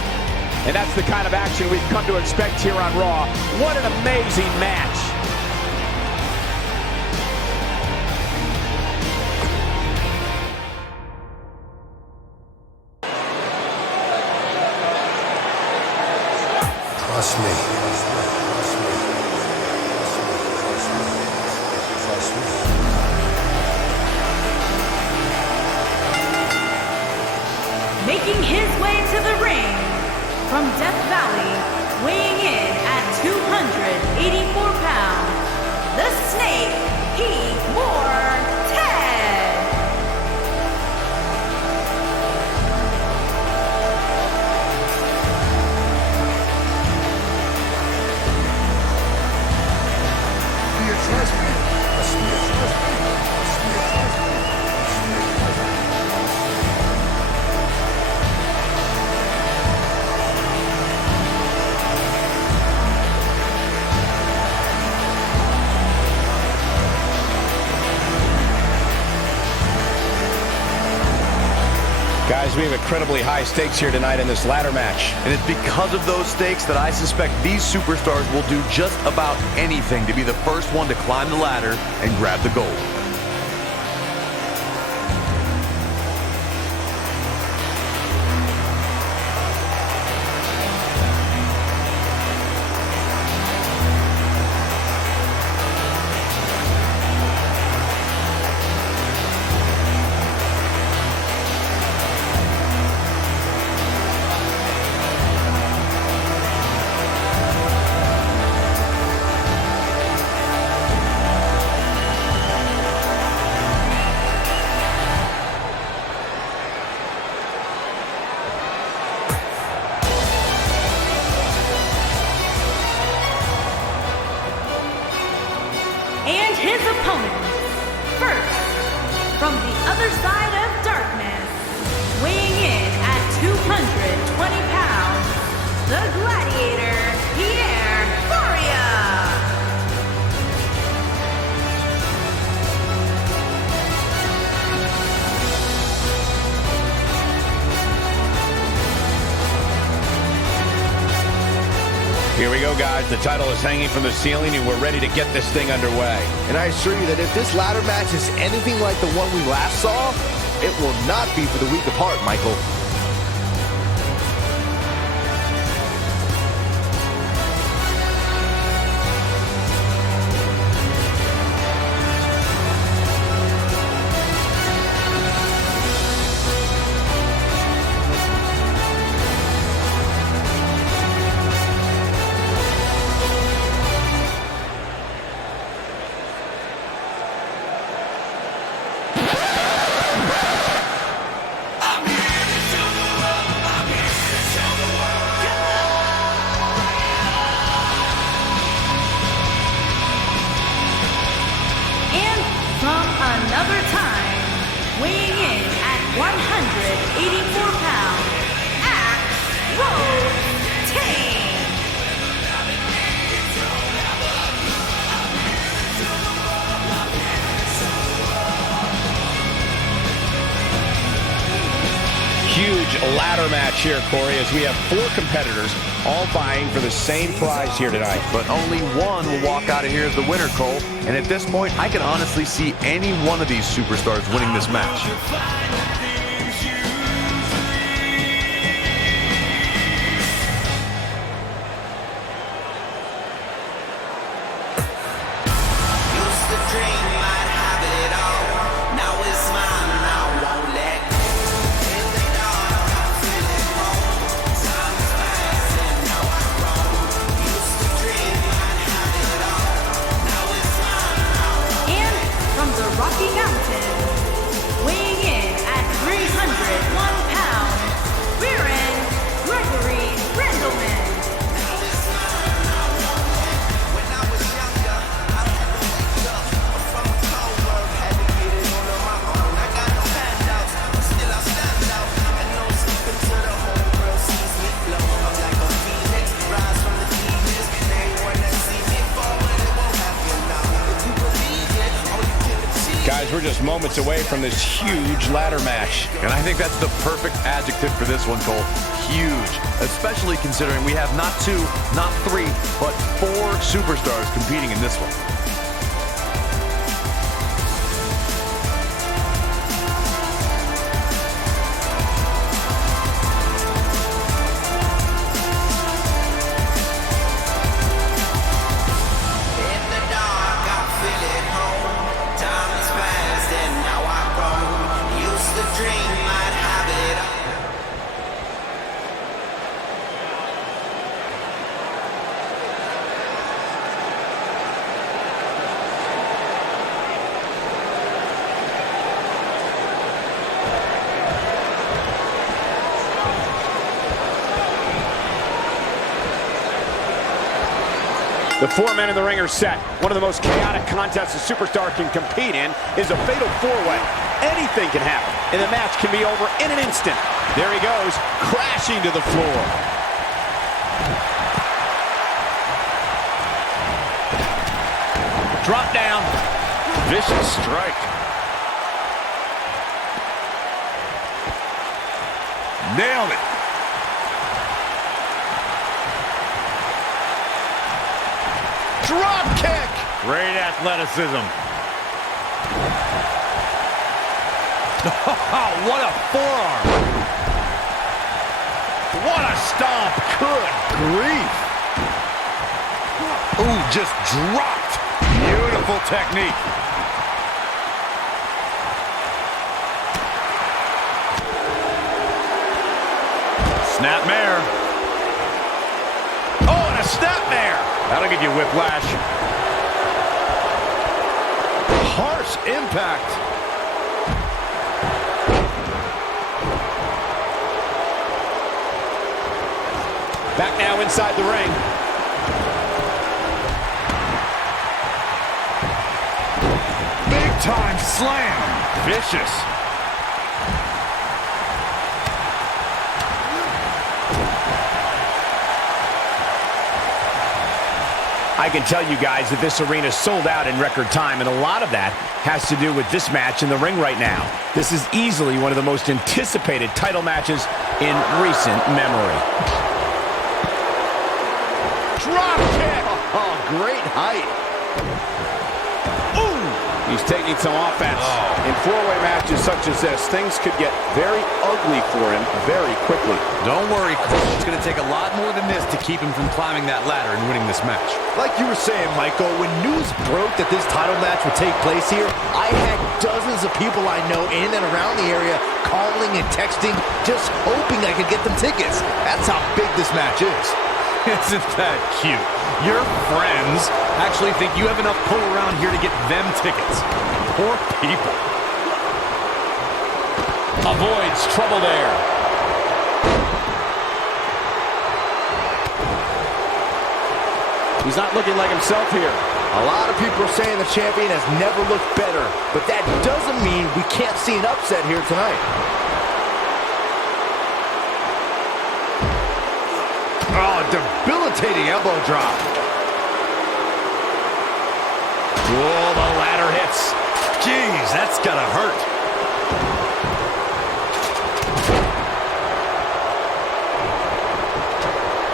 And that's the kind of action we've come to expect here on Raw. What an amazing match. Trust me. Making his way to the ring from Death Valley, weighing in at 284 pounds, the Snake, Ted. Do you trust me? Trust me, trust me. Guys, we have incredibly high stakes here tonight in this ladder match. And it's because of those stakes that I suspect these superstars will do just about anything to be the first one to climb the ladder and grab the gold. And his opponent, first, from the other side of darkness, weighing in at 220 pounds, the Gladiator, Pierre Faria. Here we go, guys. The title is hanging from the ceiling, and we're ready to get this thing underway. And I assure you that if this ladder match is anything like the one we last saw, it will not be for the weak of heart, Michael. Another time, weighing in at 184 pounds, Huge ladder match here, Corey, as we have 4 competitors all vying for the same prize here tonight. But only one will walk out of here as the winner, Cole. And at this point, I can honestly see any one of these superstars winning this match. Rocky Mountain, weighing in at we're just moments away from this huge ladder match. And I think that's the perfect adjective for this one, Cole. Huge. Especially considering we have not 2, not 3, but 4 superstars competing in this one. The 4 men in the ring are set. One of the most chaotic contests a superstar can compete in is a fatal 4-way. Anything can happen, and the match can be over in an instant. There he goes, crashing to the floor. Drop down. Vicious strike. Nailed it. Drop kick. Great athleticism. What a forearm. What a stomp. Good grief. Ooh, just dropped. Beautiful technique. Snapmare. Oh, and a snapmare. That'll give you whiplash. Harsh impact. Back now inside the ring. Big time slam. Vicious. I can tell you guys that this arena sold out in record time, and a lot of that has to do with this match in the ring right now. This is easily one of the most anticipated title matches in recent memory. Drop kick. Oh, great height. Ooh! He's taking some offense. In 4-way matches such as this, things could get very ugly for him very quickly. Don't worry, Cole. It's going to take a lot more than this to keep him from climbing that ladder and winning this match. Like you were saying, Michael, when news broke that this title match would take place here, I had dozens of people I know in and around the area calling and texting, just hoping I could get them tickets. That's how big this match is. Isn't that cute? Your friends actually think you have enough pull around here to get them tickets. Poor people. Avoids trouble there. He's not looking like himself here. A lot of people are saying the champion has never looked better, but that doesn't mean we can't see an upset here tonight. Oh, debilitating elbow drop. Whoa, the ladder hits. Jeez, that's gotta hurt.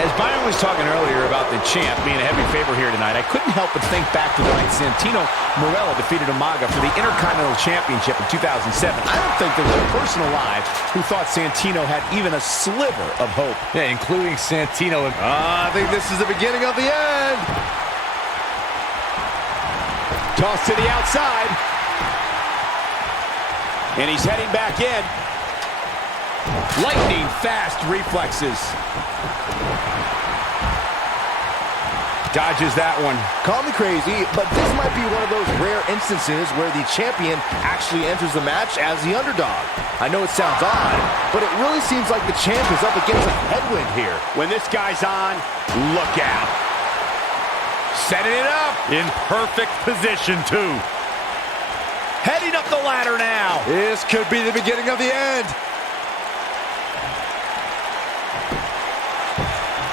As Byron was talking earlier about the champ being a heavy favorite here tonight, I couldn't help but think back to the night Santino Marella defeated Umaga for the Intercontinental Championship in 2007. I don't think there was a person alive who thought Santino had even a sliver of hope. Yeah, including Santino. I think this is the beginning of the end. Toss to the outside. And he's heading back in. Lightning fast reflexes. Dodges that one. Call me crazy, but this might be one of those rare instances where the champion actually enters the match as the underdog. I know it sounds odd, but it really seems like the champ is up against a headwind here. When this guy's on, look out. Setting it up. In perfect position, too. Heading up the ladder now. This could be the beginning of the end.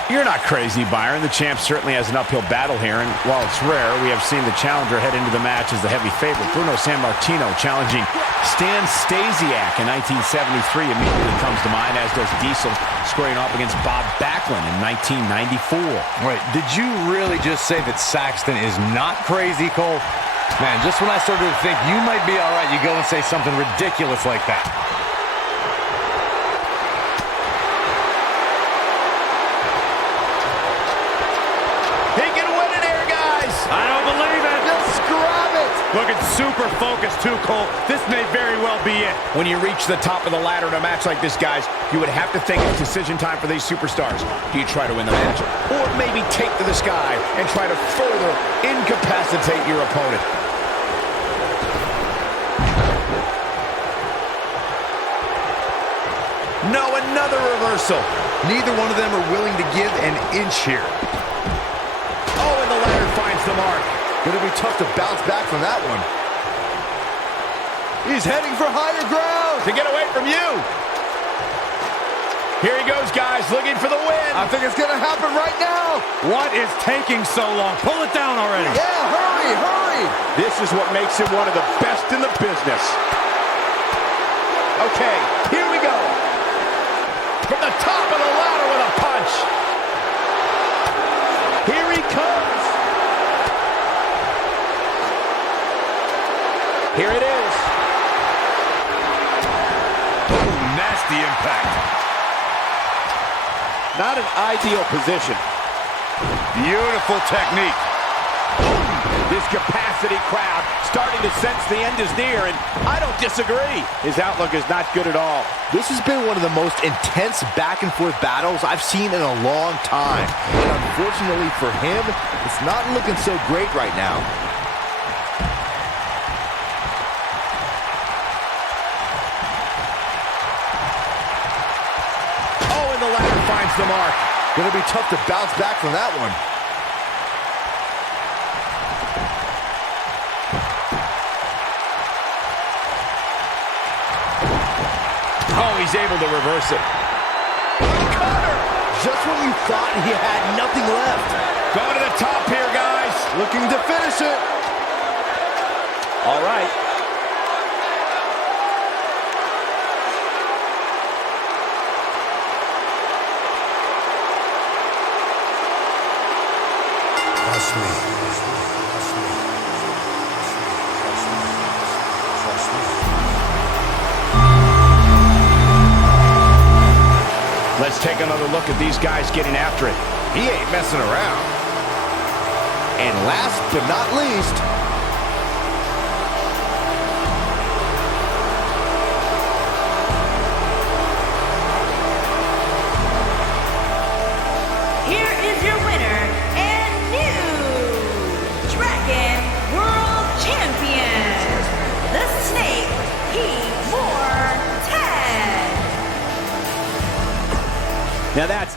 You're not crazy, Byron. The champ certainly has an uphill battle here, and while it's rare, we have seen the challenger head into the match as the heavy favorite. Bruno Sammartino challenging Stan Stasiak in 1973 immediately comes to mind, as does Diesel squaring off against Bob Backlund in 1994. Wait, did you really just say that Saxton is not crazy, Cole? Man, just when I started to think you might be all right, you go and say something ridiculous like that. I don't believe it. Just grab it. Looking super focused too, Cole. This may very well be it. When you reach the top of the ladder in a match like this, guys, you would have to think it's decision time for these superstars. Do you try to win the match? Or maybe take to the sky and try to further incapacitate your opponent? No, another reversal. Neither one of them are willing to give an inch here. Oh, and the ladder finds the mark. Gonna be tough to bounce back from that one. He's heading for higher ground. To get away from you. Here he goes, guys, looking for the win. I think it's gonna happen right now. What is taking so long? Pull it down already. Yeah, hurry, hurry. This is what makes him one of the best in the business. Okay, here we go. From the top of the ladder with a punch. Here he comes. Here it is. Ooh, nasty impact. Not an ideal position. Beautiful technique. This capacity crowd starting to sense the end is near, and I don't disagree. His outlook is not good at all. This has been one of the most intense back-and-forth battles I've seen in a long time. And unfortunately for him, it's not looking so great right now. Oh, and the ladder finds the mark. Gonna be tough to bounce back from that one. Oh, he's able to reverse it. Cutter! Just when you thought he had nothing left. Going to the top here, guys. Looking to finish it. All right. Trust me. Trust me. Let's take another look at these guys getting after it. He ain't messing around. And last but not least, Here is your winner and new Dragon World Champion, the Snake Immortal. Now that's